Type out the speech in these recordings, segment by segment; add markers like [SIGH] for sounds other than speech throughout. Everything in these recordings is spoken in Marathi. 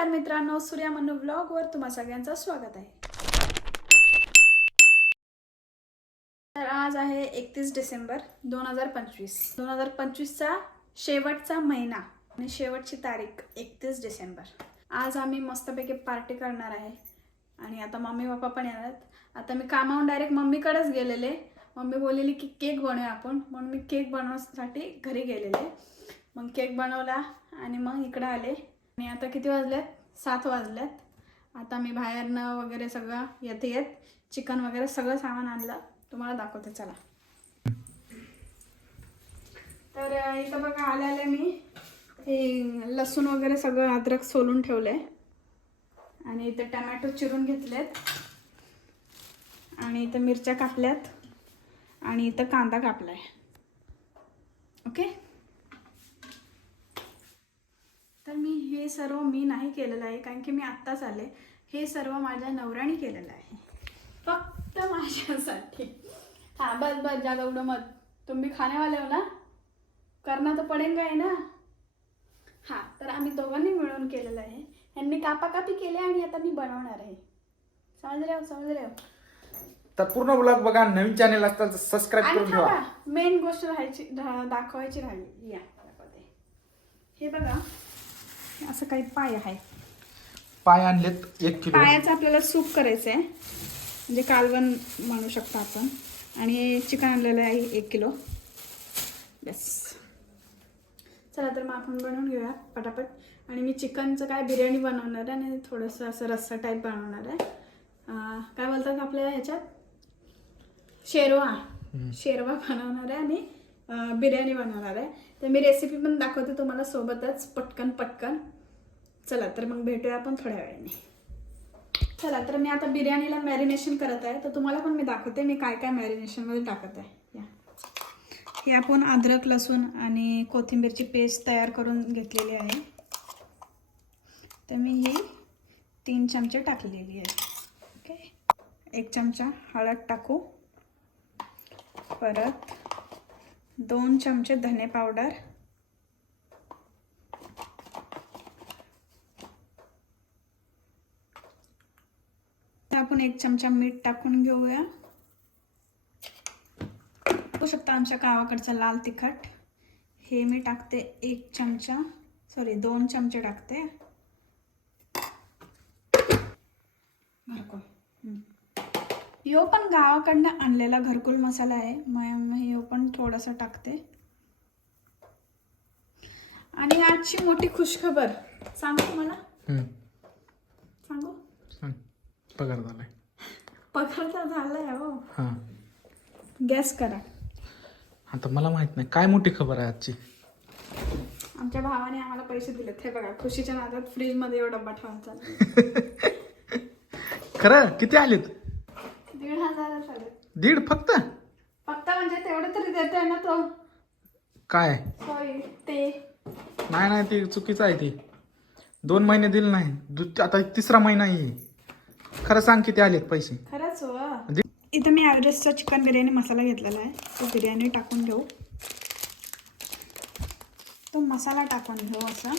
नमस्कार मित्रांनो सूर्या मनु ब्लॉगवर तुम्हा सगळ्यांचं स्वागत आहे. तर आज आहे एकतीस डिसेंबर दोन हजार पंचवीस. दोन हजार पंचवीसचा शेवटचा महिना आणि शेवटची तारीख एकतीस डिसेंबर. आज आम्ही मस्तपैकी पार्टी करणार आहे आणि आता मम्मी पप्पा पण येणार आहेत. आता मी कामावून डायरेक्ट मम्मीकडेच गेलेले. मम्मी बोललेली की केक बनवूया आपण. म्हणून मी केक बनवण्यासाठी घरी गेलेले. मग केक बनवला आणि मग इकडं आले. आणि आता किती वाजल्यात सात वाजल्यात आता मी बाहेरनं वगैरे सगळं येते येत. चिकन वगैरे सगळं सामान आणलं. तुम्हाला दाखवते चला. तर इथं बघा आले आले मी. हे लसूण वगैरे सगळं अद्रक सोलून ठेवलंय. आणि इथं टमॅटो चिरून घेतलेत. आणि इथं मिरच्या कापल्यात. आणि इथं कांदा कापलाय. ओके तर मी हे सर्व मी नाही केलेलं आहे कारण की मी आत्ताच आले. हे सर्व माझ्या नवऱ्याने केलेलं आहे. फक्त माझ्यासाठी. हाँ बस बस ज़्यादा उड़ो मत तुम भी खाने वाले हो ना? करना तो पडेगा आहे ना? हां तर आम्ही दोघांनी मिळून केलेलं आहे. यांनी कापाकापी केले आणि आता मी बनवणार आहे. समज रे हो समज रे हो तर पूर्ण ब्लॉग बघा नवीन चॅनल असताल तर सबस्क्राईब करून ठेवा. मेन गोष्ट राहायची दाखवायची राहिली. या हे बघा असं काही पाय आहे. पाय आणलेत एक किलो. पायाचं आपल्याला सूप करायचं आहे म्हणजे कालवण म्हणू शकतो आपण. आणि चिकन आणलेलं आहे एक किलो. बस चला तर मग आपण बनवून घेऊया पटापट. आणि मी चिकनचं काय बिर्याणी बनवणार आहे आणि थोडंसं असं रस्सा टाईप बनवणार आहे. काय बोलतात आपल्या ह्याच्यात? शेरवा. शेरवा बनवणार आहे आणि बिर्याणी बनवणार आहे. तर मी रेसिपी पण दाखवते तुम्हाला सोबतच. पटकन पटकन. चला तर मग भेटूया आपण थोड्या वेळाने. चला तर मी आता बिर्याणीला मॅरिनेशन करत आहे. तर तुम्हाला पण मी दाखवते. मी काय काय मॅरिनेशनमध्ये टाकत आहे. या. हे आपण अद्रक लसूण आणि कोथिंबीरची पेस्ट तयार करून घेतलेली आहे. तर मी ही तीन चमचे टाकलेली आहे. ओके एक चमचा हळद टाकू. परत दोन चमचे धने पावडर. आपण एक चमचा मीठ टाकून घेऊया. बघू शकता आमच्या गावाकडचं लाल तिखट. हे मी टाकते एक चमचा. सॉरी दोन चमचे टाकते. घरकुल यो पण गावाकडनं आणलेला घरकुल मसाला आहे. मग यो पण थोडासा टाकते. आणि आजची मोठी खुशखबर. सांगू हम्म. सांगू? सांग. पगार झालाय. पगार तर झालाय हो. हा. गॅस करा. आता मला माहीत नाही. काय मोठी खबर आहे आजची? आमच्या भावाने आम्हाला पैसे दिलेत. हे बघा खुशीच्या नादात फ्रीजमध्ये एवढा डब्बा चालला. [LAUGHS] खरं? किती आलेत? दीड फक्त? फक्त म्हणजे तेवढं तरी देते ना तो. काय? सॉरी ते. नाही नाही ते चुकीचं आहे ते. दोन महिने दिले नाही. दु- आता तिसरा महिना येईल. खरं सांग किती आलेत पैसे? खरंच हो. दे- इथं मी ॲव्हरेजचा चिकन बिर्याणी मसाला घेतलेला आहे. तो बिर्याणी टाकून घेऊ. तो मसाला टाकून घेऊ असा.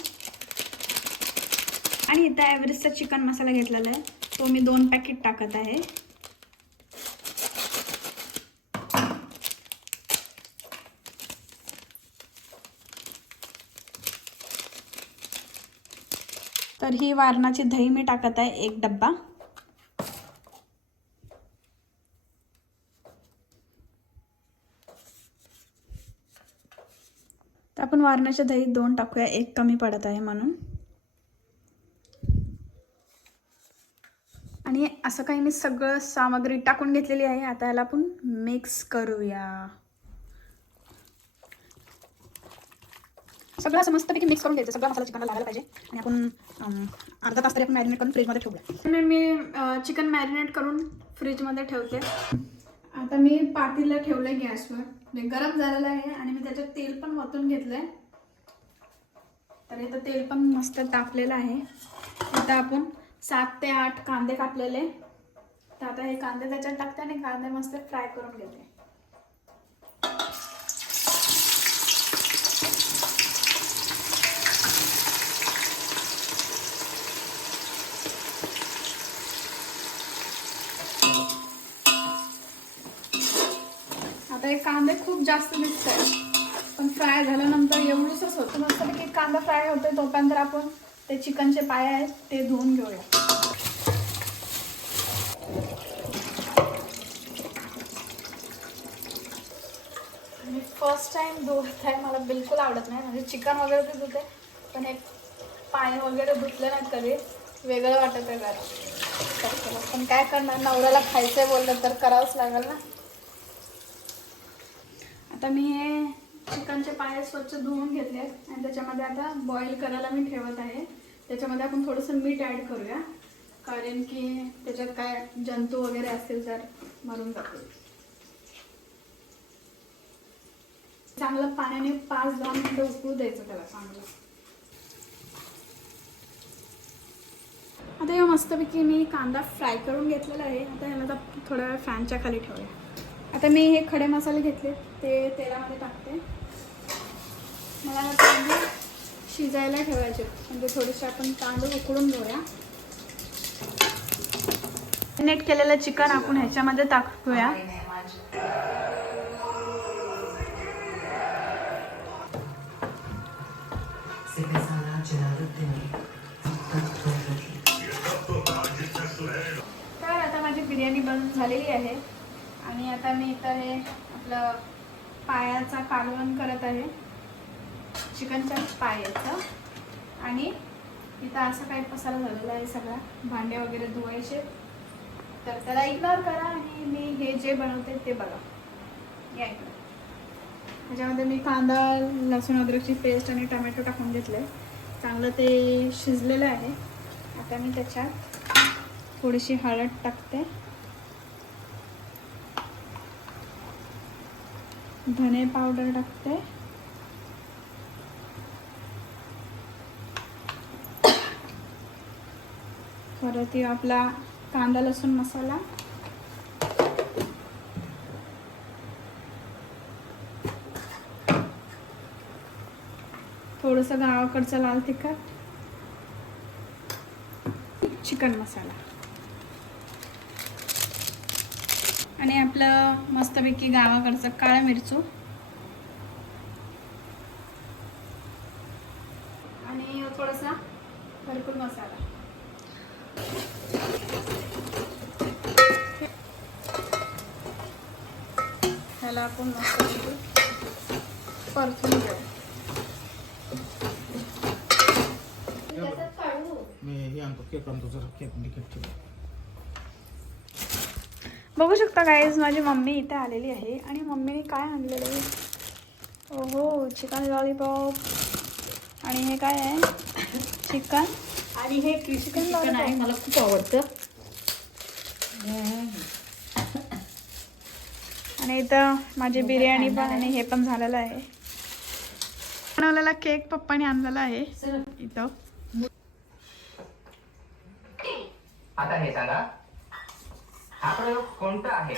आणि इथं ॲव्हरेजचा चिकन मसाला घेतलेला आहे. तो मी दोन पॅकेट टाकत आहे. तर ही वारणाची दही मी टाकत आहे एक डब्बा. तर आपण वारणाच्या दही दोन टाकूया एक कमी पडत आहे म्हणून. आणि असं काही मी सगळं सामग्री टाकून घेतलेली आहे आता याला आपण मिक्स करूया. सगळं असं मस्तपैकी मिक्स करून घ्यायचं. सगळा मसाला चिकनला लागायला पाहिजे. आणि आपण अर्धा तास तरी आपण मॅरिनेट करून फ्रीजमध्ये ठेवूया. मी मी चिकन मॅरिनेट करून फ्रीजमध्ये ठेवते. आता मी पातीला ठेवलंय गॅसवर. म्हणजे गरम झालेलं आहे आणि मी त्याच्यात तेल पण वतून घेतलंय. तर इथं तेल पण मस्त तापलेलं आहे. इथं आपण सात ते आठ कांदे कापलेले. तर आता हे कांदे त्याच्यात टाकते आणि कांदे मस्त फ्राय करून घेते. आता हे कांदे खूप जास्त दिसत आहे पण फ्राय झाल्यानंतर एवढंच होतं. मस्त की कांदा फ्राय होतोय तोपर्यंत आपण ते चिकनचे पाय आहेत ते धुवून घेऊया. मी फर्स्ट टाइम धुवत आहे मला बिलकुल आवडत नाही. म्हणजे चिकन वगैरे ते धुते पण हे पाय वगैरे धुतलं नाही कधी. वेगळं वाटत आहे जरा पण काय करणार? नवऱ्याला खायचं बोललं तर करावंच लागेल ना. आता मी हे चिकनचे पाय स्वच्छ धुवून घेतले आणि त्याच्यामध्ये आता बॉईल करायला मी ठेवत आहे. त्याच्यामध्ये आपण थोडंसं मीठ ॲड करूया. कारण की त्याच्यात काय जंतू वगैरे असतील तर मरून जातील. चांगलं पाण्याने पाच दहा मिनिटं उकळू द्यायचं त्याला चांगलं. आता हे मस्तपैकी मी कांदा फ्राय करून घेतलेला आहे. आता ह्याला थोड्या वेळ फॅनच्या खाली ठेवूया. आता मी हे खडे मसाले घेतले ते तेलामध्ये टाकते. मला हा कांदे शिजायला ठेवायचे म्हणजे थोडेसे आपण तांदूळ उकळून घेऊया. नेट केलेलं चिकन आपण ह्याच्यामध्ये टाकूया. तर आता माझी बिर्याणी बनून झालेली आहे. आणि आता मी इथं हे आपलं पायाचा कालवण करत आहे. चिकनच्या पायाचं. आणि इथं असं काही पसारा झालेला आहे सगळा. भांडे वगैरे धुवायचे. तर त्याला इग्नोर करा आणि मी हे जे बनवते ते बघा. या इकडे त्याच्यामध्ये मी कांदा लसूण अद्रकची पेस्ट आणि टमॅटो टाकून घेतले. चांगलं ते शिजलेलं आहे. आता मी त्याच्यात थोडीशी हळद टाकते. धने पावडर टाकते. परत हे आपला कांदा लसूण मसाला. थोडंसं गावाकडचं लाल तिखट. चिकन मसाला. आणि आपलं मस्तपैकी गावाकडचं काळा मिरचू. आणि थोडासा भरपूर मसाला. ह्याला आपण मस्त परतून घेऊ. मी हे आणतो केक आणतो जरा केक निकट ठेव बघू शकता गाईज माझी मम्मी इथे आलेली आहे आणि मम्मीने काय आणलेलं आहे? ओहो चिकन लॉलीपॉप आणि हे काय आहे? चिकन आणि हे चिकन चिकन आहे मला खूप आवडतं. आणि इथं माझी बिर्याणी पण आणि हे पण झालेलं आहे. बनवलेला केक पप्पाने आणलेला आहे इथं. आता हे सांगा हा प्रयोग कोणता आहे?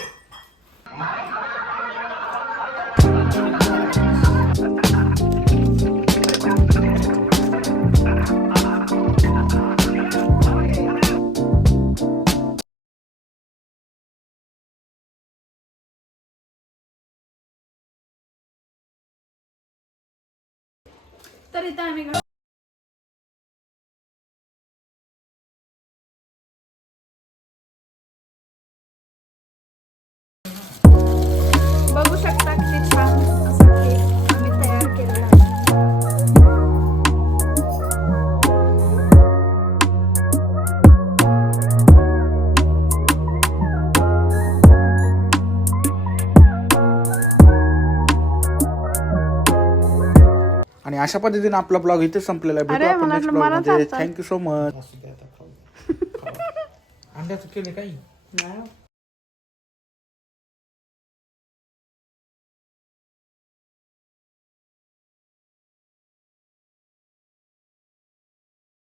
तर इथं आम्ही आणि अशा पद्धतीने आपला ब्लॉग इथे संपलेला आहे. भेटू आपण नेक्स्ट ब्लॉगमध्ये. थँक्यू सो मच अंड्याचं केले काही? नाही.